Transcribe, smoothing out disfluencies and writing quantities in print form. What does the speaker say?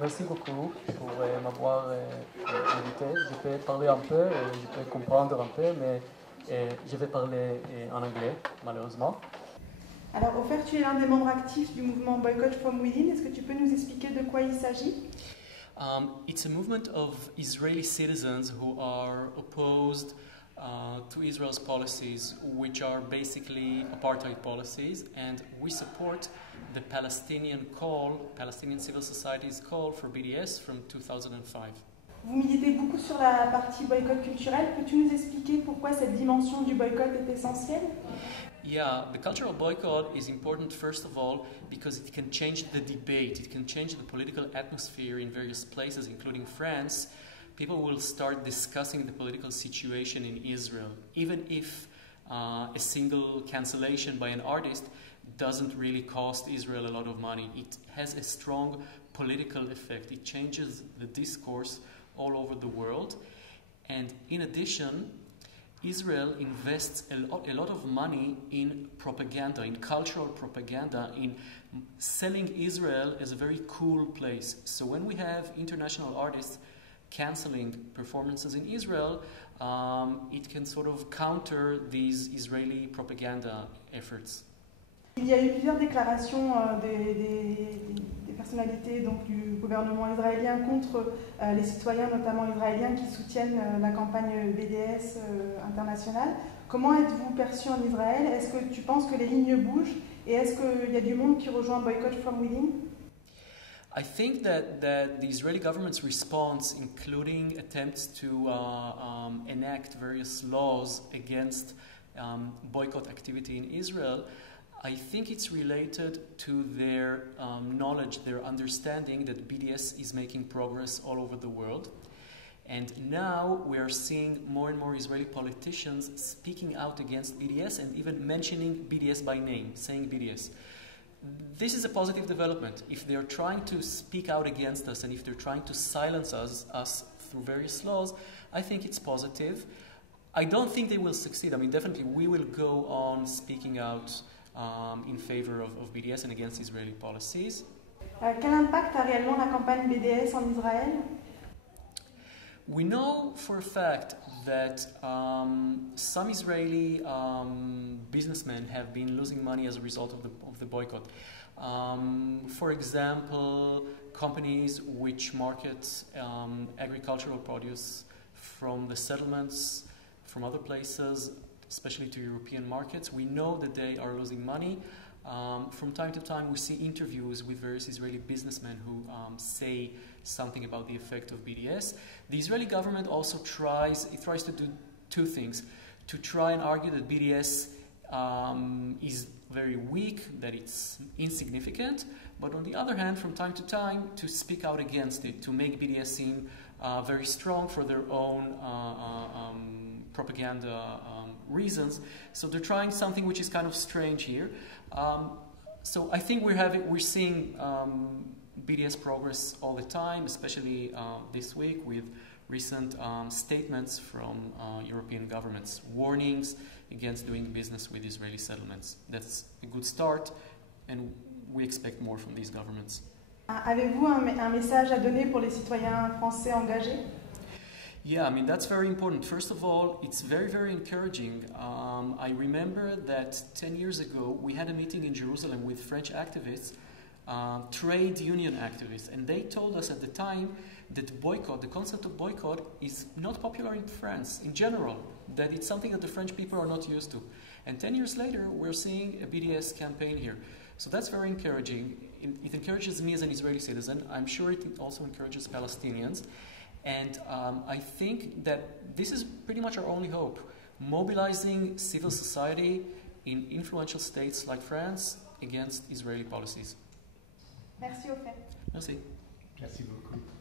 Merci beaucoup pour m'avoir invité. Je peux parler un peu, je peux comprendre un peu, mais je vais parler en anglais, malheureusement. Alors, Ofer, tu es l'un des membres actifs du mouvement Boycott From Within. Est-ce que tu peux nous expliquer de quoi il s'agit? It's a movement of Israeli citizens who are opposed to Israel's policies, which are basically apartheid policies, and we support the Palestinian civil society's call for BDS from 2005. Vous militez beaucoup sur la partie boycott culturel. Peux-tu nous expliquer pourquoi cette dimension du boycott est essentielle? Yeah, the cultural boycott is important first of all because it can change the debate, it can change the political atmosphere in various places, including France. People will start discussing the political situation in Israel, even if a single cancellation by an artist doesn't really cost Israel a lot of money. It has a strong political effect. It changes the discourse all over the world. And in addition, Israel invests a lot of money in propaganda, in cultural propaganda, in selling Israel as a very cool place. So when we have international artists canceling performances in Israel, it can sort of counter these Israeli propaganda efforts. Il y a eu plusieurs déclarations des personnalités donc, du gouvernement israélien contre les citoyens, notamment israéliens, qui soutiennent la campagne BDS internationale. Comment êtes-vous perçu en Israël? Est-ce que tu penses que les lignes bougent? Et est-ce qu'il y a du monde qui rejoint Boycott From Within? I think that the Israeli government's response, including attempts to enact various laws against boycott activity in Israel, I think it's related to their knowledge, their understanding that BDS is making progress all over the world. And now we are seeing more and more Israeli politicians speaking out against BDS and even mentioning BDS by name, saying BDS. This is a positive development. If they're trying to speak out against us and if they're trying to silence us through various laws, I think it's positive. I don't think they will succeed. I mean, definitely we will go on speaking out in favor of BDS and against Israeli policies. Quel impact a réellement la campagne BDS en Israël? We know for a fact that some Israeli businessmen have been losing money as a result of the boycott. For example, companies which market agricultural produce from the settlements, from other places, especially to European markets, we know that they are losing money. From time to time, we see interviews with various Israeli businessmen who say something about the effect of BDS. The Israeli government also tries to do two things: to try and argue that BDS is very weak, that it's insignificant, but on the other hand, from time to time, to speak out against it, to make BDS seem very strong for their own propaganda reasons. So they're trying something which is kind of strange here. So I think we're seeing BDS progress all the time, especially this week with recent statements from European governments, warnings against doing business with Israeli settlements. That's a good start, and we expect more from these governments. Avez-vous un message à donner pour les citoyens français engagés? Yeah, I mean, that's very important. First of all, it's very, very encouraging. I remember that 10 years ago, we had a meeting in Jerusalem with French activists, trade union activists, and they told us at the time that boycott, the concept of boycott, is not popular in France in general, that it's something that the French people are not used to. And 10 years later, we're seeing a BDS campaign here. So that's very encouraging. It encourages me as an Israeli citizen. I'm sure it also encourages Palestinians. And I think that this is pretty much our only hope, mobilizing civil society in influential states like France against Israeli policies. Merci, Ofer. Merci. Merci beaucoup.